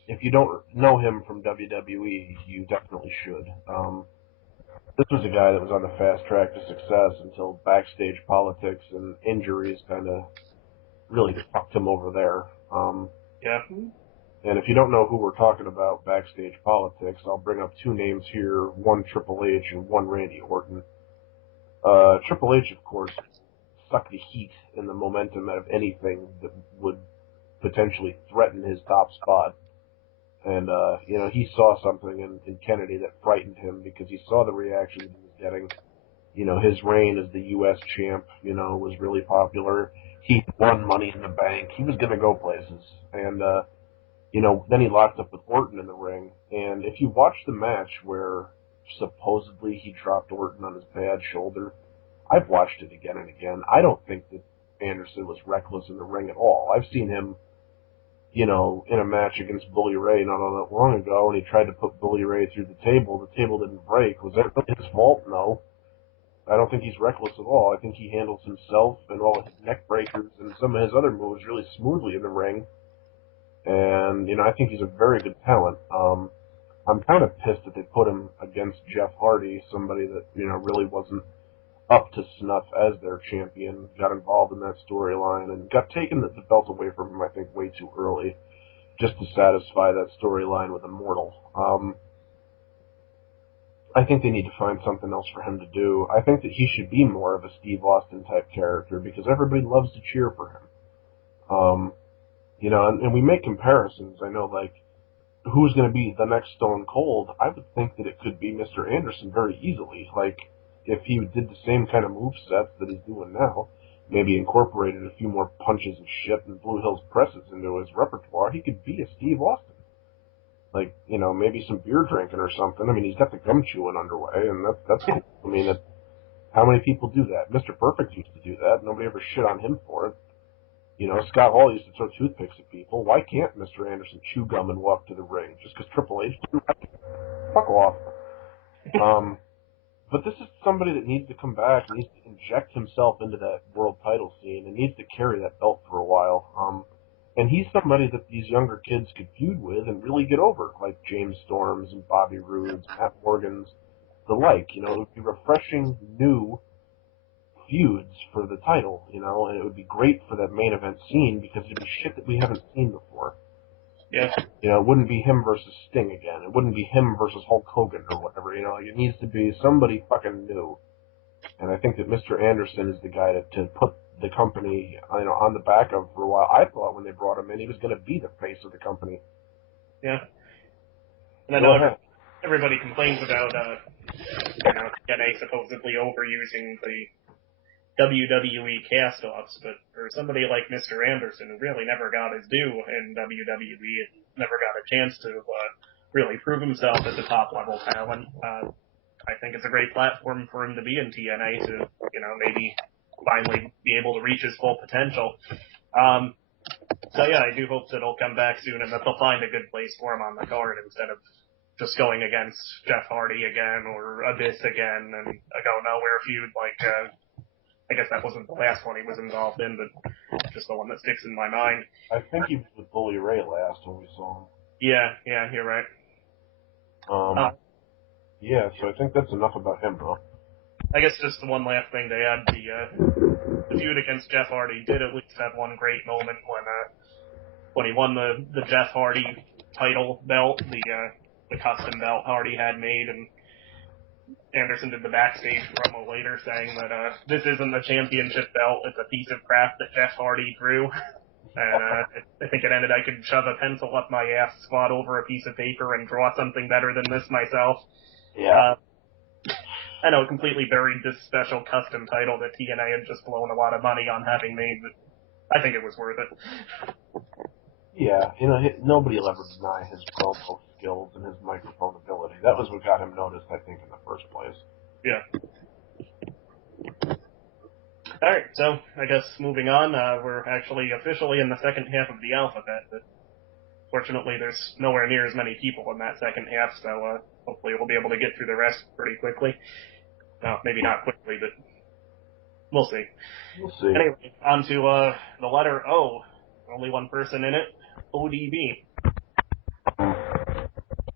if you don't know him from WWE, you definitely should. This was a guy that was on the fast track to success until backstage politics and injuries kind of really fucked him over there. Yeah. And if you don't know who we're talking about backstage politics, I'll bring up two names here, one Triple H and one Randy Orton. Triple H, of course, sucked the heat and the momentum out of anything that would potentially threaten his top spot. And, you know, he saw something in Kennedy that frightened him because he saw the reaction he was getting. You know, his reign as the U.S. champ, you know, was really popular. He won Money in the Bank. He was going to go places. And, you know, then he locked up with Orton in the ring. And if you watch the match where supposedly he dropped Orton on his bad shoulder, I've watched it again and again. I don't think that Anderson was reckless in the ring at all. I've seen him, you know, in a match against Bully Ray not all that long ago, and he tried to put Bully Ray through the table. The table didn't break. Was that really his fault? No. I don't think he's reckless at all. I think he handles himself and all his neck breakers and some of his other moves really smoothly in the ring. And, you know, I think he's a very good talent. I'm kind of pissed that they put him against Jeff Hardy, somebody that, you know, really wasn't up to snuff as their champion, got involved in that storyline, and got taken the belt away from him, I think, way too early, just to satisfy that storyline with Immortal. I think they need to find something else for him to do. I think that he should be more of a Steve Austin type character because everybody loves to cheer for him. You know, and we make comparisons. I know, like, who's going to be the next Stone Cold? I would think that it could be Mr. Anderson very easily. Like, if he did the same kind of move sets that he's doing now, maybe incorporated a few more punches and shit and Blue Hills presses into his repertoire, he could be a Steve Austin. Like, you know, maybe some beer drinking or something. I mean, he's got the gum chewing underway, and that's cool. I mean, how many people do that? Mr. Perfect used to do that. Nobody ever shit on him for it. You know, Scott Hall used to throw toothpicks at people. Why can't Mr. Anderson chew gum and walk to the ring? Just because Triple H didn't? Fuck off. But this is somebody that needs to come back, needs to inject himself into that world title scene, and needs to carry that belt for a while. And he's somebody that these younger kids could feud with and really get over, like James Storms and Bobby Roode's, Matt Morgan's, the like. You know, it would be refreshing, new feuds for the title, you know, and it would be great for that main event scene because it'd be shit that we haven't seen before. Yeah. You know, it wouldn't be him versus Sting again. It wouldn't be him versus Hulk Hogan or whatever. You know, like, it needs to be somebody fucking new. And I think that Mr. Anderson is the guy to put the company, you know, on the back of for a while. I thought when they brought him in, he was going to be the face of the company. Yeah. And I know everybody complains about, you know, TNA supposedly overusing the WWE cast-offs, but for somebody like Mr. Anderson, who really never got his due in WWE and never got a chance to really prove himself as a top-level talent, I think it's a great platform for him to be in TNA to, you know, maybe finally be able to reach his full potential. So yeah, I do hope that he'll come back soon and that they'll find a good place for him on the card instead of just going against Jeff Hardy again or Abyss again and a go nowhere feud like I guess that wasn't the last one he was involved in, but just the one that sticks in my mind. I think he was with Bully Ray last when we saw him. Yeah, you're right. Yeah, so I think that's enough about him, though. I guess just the one last thing to add, the feud against Jeff Hardy did at least have one great moment when he won the Jeff Hardy title belt, the custom belt Hardy had made, and Anderson did the backstage promo later saying that this isn't the championship belt, it's a piece of crap that Jeff Hardy drew. And I think it ended I could shove a pencil up my ass, squat over a piece of paper, and draw something better than this myself. Yeah. I know it completely buried this special custom title that TNA had just blown a lot of money on having made, but I think it was worth it. Yeah, nobody will ever deny his promo skills and his microphone ability. That was what got him noticed, I think, in the first place. Yeah. Alright, so I guess moving on, we're actually officially in the second half of the alphabet, but fortunately there's nowhere near as many people in that second half, so hopefully we'll be able to get through the rest pretty quickly. No, maybe not quickly, but we'll see. We'll see. Anyway, on to the letter O. Only one person in it, ODB.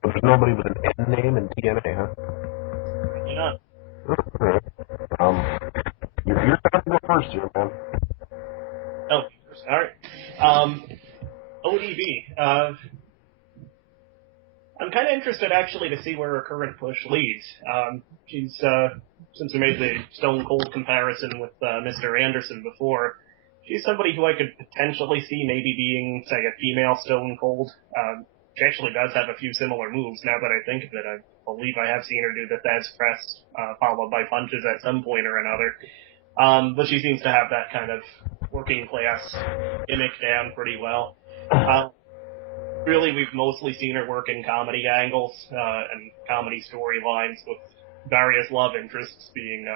There's nobody with an N name in TNA, huh? Probably not. Alright. You're starting to go first here, man. Oh, alright. ODB. I'm kind of interested, actually, to see where her current push leads. She's, since we made the Stone Cold comparison with Mr. Anderson before, she's somebody who I could potentially see maybe being, say, a female Stone Cold. She actually does have a few similar moves, now that I think of it. I believe I have seen her do the Thesz press, followed by punches at some point or another. But she seems to have that kind of working class gimmick down pretty well. Really, we've mostly seen her work in comedy angles and comedy storylines with various love interests being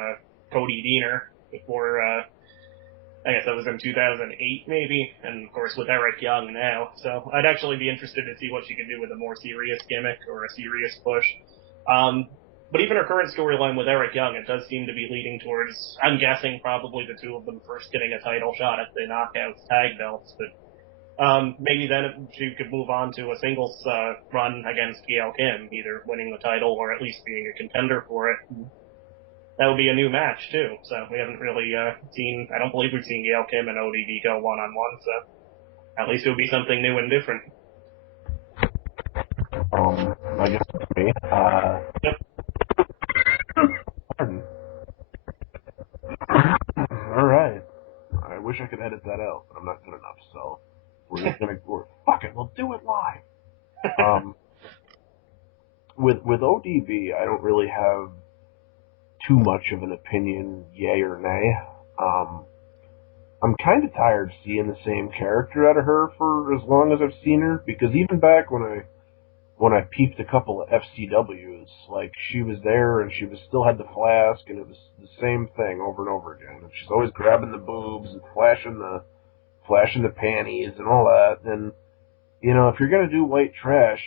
Cody Deaner before, I guess that was in 2008 maybe, and of course with Eric Young now. So I'd actually be interested to see what she could do with a more serious gimmick or a serious push. But even her current storyline with Eric Young, it does seem to be leading towards, I'm guessing, probably the two of them first getting a title shot at the Knockouts tag belts, but maybe then she could move on to a singles run against Gail Kim, either winning the title or at least being a contender for it. That would be a new match, too. So we haven't really seen, I don't believe we've seen Gail Kim and ODB go one-on-one, so at least it would be something new and different. I guess it's me. Yep. Pardon. Alright. I wish I could edit that out, but I'm not good enough, so we're just gonna, fuck it, we'll do it live. With ODB, I don't really have too much of an opinion, yay or nay. I'm kind of tired seeing the same character out of her for as long as I've seen her, because even back when I peeped a couple of FCWs, like, she was there and she still had the flask, and it was the same thing over and over again. And she's always grabbing the boobs and flashing the panties and all that. And if you're gonna do white trash,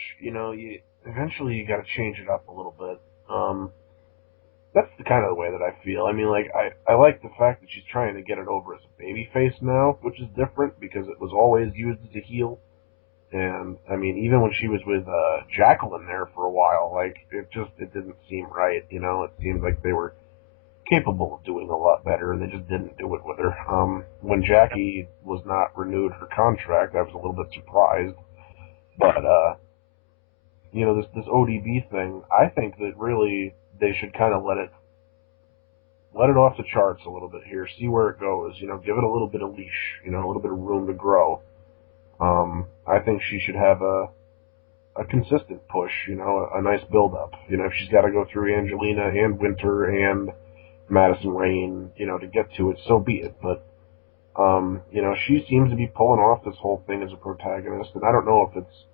eventually you got to change it up a little bit. That's the kind of the way that I feel. I mean, like, I like the fact that she's trying to get it over as a baby face now, which is different because it was always used as a heel. And, I mean, even when she was with Jacqueline there for a while, like, it didn't seem right, It seemed like they were capable of doing a lot better, and they just didn't do it with her. When Jackie was not renewed her contract, I was a little bit surprised. But, this ODB thing, I think that really they should kind of let it off the charts a little bit here, see where it goes, give it a little bit of leash, a little bit of room to grow. I think she should have a consistent push, a nice build-up. If she's got to go through Angelina and Winter and Madison Rayne, to get to it, so be it. But, she seems to be pulling off this whole thing as a protagonist, and I don't know if it's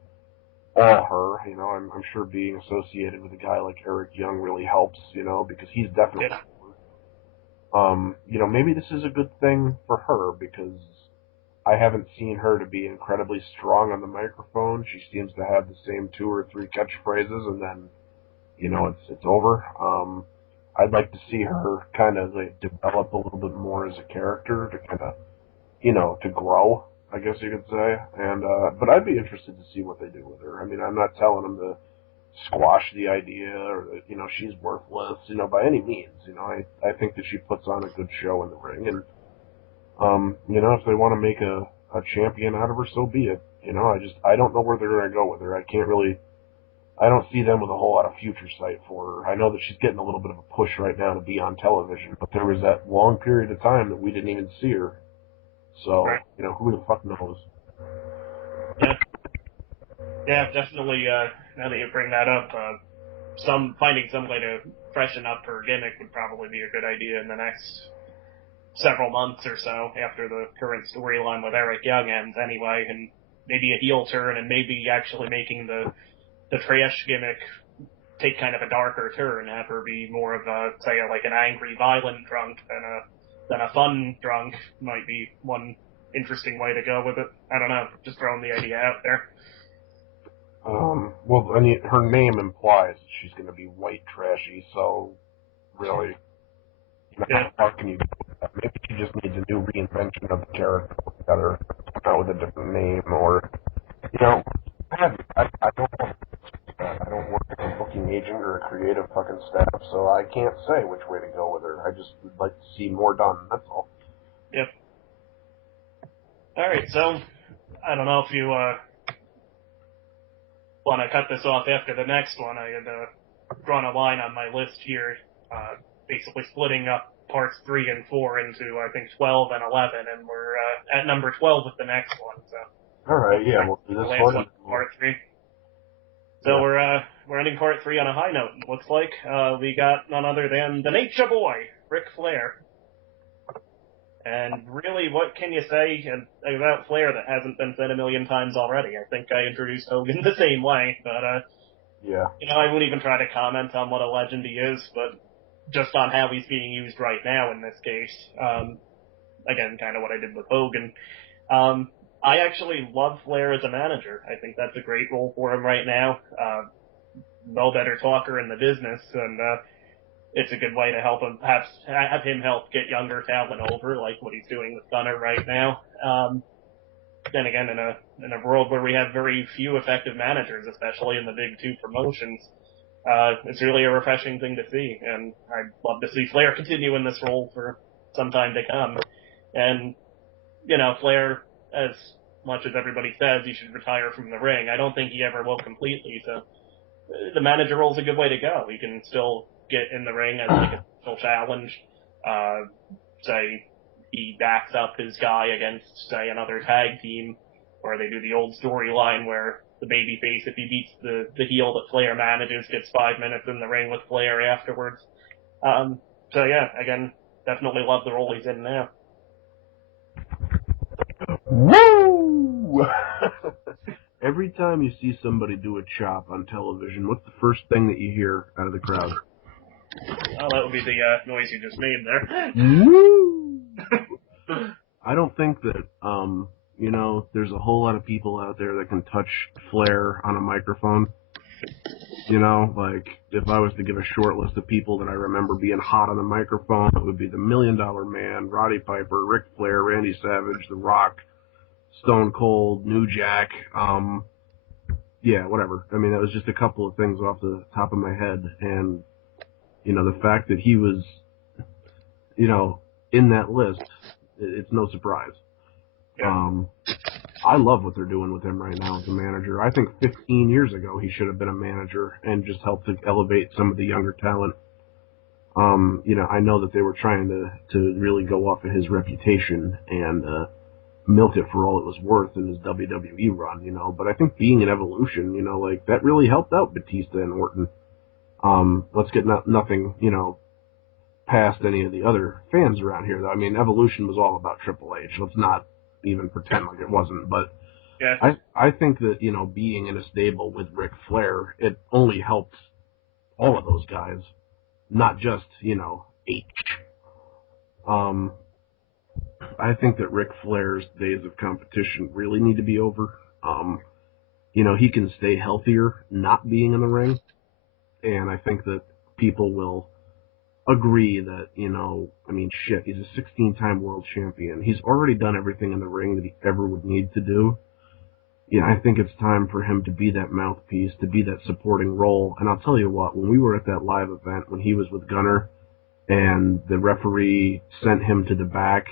all her, I'm sure being associated with a guy like Eric Young really helps, because he's definitely... Maybe this is a good thing for her because I haven't seen her to be incredibly strong on the microphone. She seems to have the same 2 or 3 catchphrases, and then it's over. I'd like to see her kind of like develop a little bit more as a character to kind of to grow, I guess you could say. And but I'd be interested to see what they do with her. I mean, I'm not telling them to squash the idea or that she's worthless, by any means. I think that she puts on a good show in the ring, and if they want to make a champion out of her, so be it. I don't know where they're gonna go with her. I don't see them with a whole lot of future sight for her. I know that she's getting a little bit of a push right now to be on television, but there was that long period of time that we didn't even see her. So, Right. Who the fuck knows? Yeah. Yeah, definitely, now that you bring that up, finding some way to freshen up her gimmick would probably be a good idea in the next several months or so after the current storyline with Eric Young ends anyway, and maybe a heel turn and maybe actually making the trash gimmick take kind of a darker turn, have her be more of like an angry, violent drunk than a fun drunk might be one interesting way to go with it. I don't know, just throwing the idea out there. Well, I mean, her name implies that she's going to be white trashy, so really, Yeah. how can you do that? Maybe she just needs a new reinvention of the character altogether, come out with a different name, or, I don't know. I don't work as a booking agent or a creative fucking staff, so I can't say which way to go with her. I just would like to see more done, that's all. Yep. Alright, so, I don't know if you, want to cut this off after the next one. I had, drawn a line on my list here, basically splitting up parts 3 and 4 into, I think, 12 and 11, and we're, at number 12 with the next one, so. Alright, yeah, we'll do this the last one, one. part 3. So yeah. we're ending part 3 on a high note, it looks like. We got none other than the Nature Boy, Ric Flair. And really, what can you say about Flair that hasn't been said a million times already? I think I introduced Hogan the same way, but, Yeah. I wouldn't even try to comment on what a legend he is, but just on how he's being used right now in this case. Again, kind of what I did with Hogan. I actually love Flair as a manager. I think that's a great role for him right now. No better talker in the business, and it's a good way to help him have him help get younger talent over, like what he's doing with Gunner right now. Then again, in a world where we have very few effective managers, especially in the big 2 promotions, it's really a refreshing thing to see, and I'd love to see Flair continue in this role for some time to come. And Flair, as much as everybody says he should retire from the ring, I don't think he ever will completely, so the manager role is a good way to go. He can still get in the ring as like a special challenge. Say he backs up his guy against, say, another tag team, or they do the old storyline where the babyface, if he beats the heel that Flair manages, gets 5 minutes in the ring with Flair afterwards. So yeah, again, definitely love the role he's in now. Woo! Every time you see somebody do a chop on television, what's the first thing that you hear out of the crowd? Oh, that would be the noise you just made there. Woo! I don't think that, there's a whole lot of people out there that can touch Flair on a microphone. Like, if I was to give a short list of people that I remember being hot on the microphone, it would be the $1 Million Man, Roddy Piper, Ric Flair, Randy Savage, The Rock, Stone Cold, New Jack, yeah, whatever. I mean, that was just a couple of things off the top of my head, and, the fact that he was, in that list, it's no surprise. Yeah. I love what they're doing with him right now as a manager. I think 15 years ago he should have been a manager and just helped to elevate some of the younger talent. I know that they were trying to really go off of his reputation and milk it for all it was worth in his WWE run, but I think being an Evolution, like that really helped out Batista and Orton. Let's get nothing, past any of the other fans around here, though. I mean, Evolution was all about Triple H. Let's not even pretend like it wasn't, but Yeah. I think that, being in a stable with Ric Flair, it only helped all of those guys, not just, H. Um, I think that Ric Flair's days of competition really need to be over. He can stay healthier not being in the ring, and I think that people will agree that, shit, he's a 16-time world champion. He's already done everything in the ring that he ever would need to do. Yeah, I think it's time for him to be that mouthpiece, to be that supporting role. And I'll tell you what, when we were at that live event, when he was with Gunner, and the referee sent him to the back,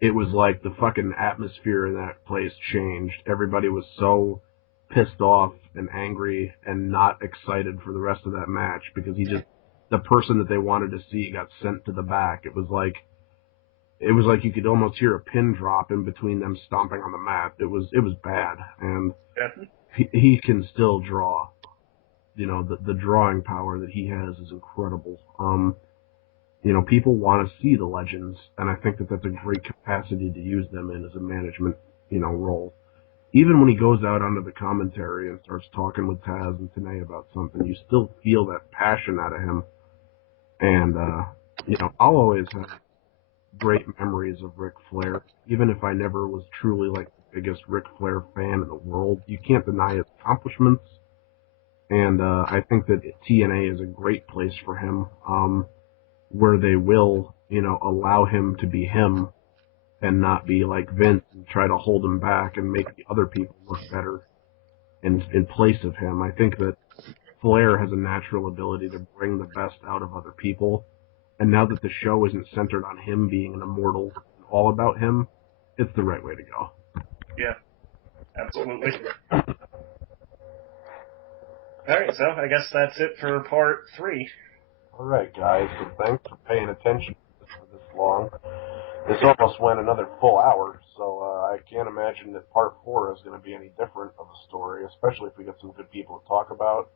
it was like the fucking atmosphere in that place changed. Everybody was so pissed off and angry and not excited for the rest of that match because the person that they wanted to see got sent to the back. It was like you could almost hear a pin drop in between them stomping on the mat. It was bad, and he can still draw. The drawing power that he has is incredible. People want to see the legends, and I think that that's a great capacity to use them in as a management, role. Even when he goes out onto the commentary and starts talking with Taz and Tanay about something, you still feel that passion out of him. And, I'll always have great memories of Ric Flair, even if I never was truly like the biggest Ric Flair fan in the world. You can't deny his accomplishments, and I think that TNA is a great place for him, where they will, allow him to be him and not be like Vince and try to hold him back and make the other people look better in place of him. I think that Flair has a natural ability to bring the best out of other people. And now that the show isn't centered on him being an immortal, all about him, it's the right way to go. Yeah, absolutely. Alright, so I guess that's it for part 3. Alright, guys, so thanks for paying attention for this long. This almost went another full hour, so I can't imagine that part 4 is going to be any different of a story, especially if we get some good people to talk about.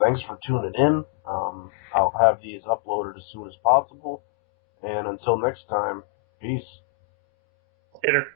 Thanks for tuning in. I'll have these uploaded as soon as possible. And until next time, peace. Later.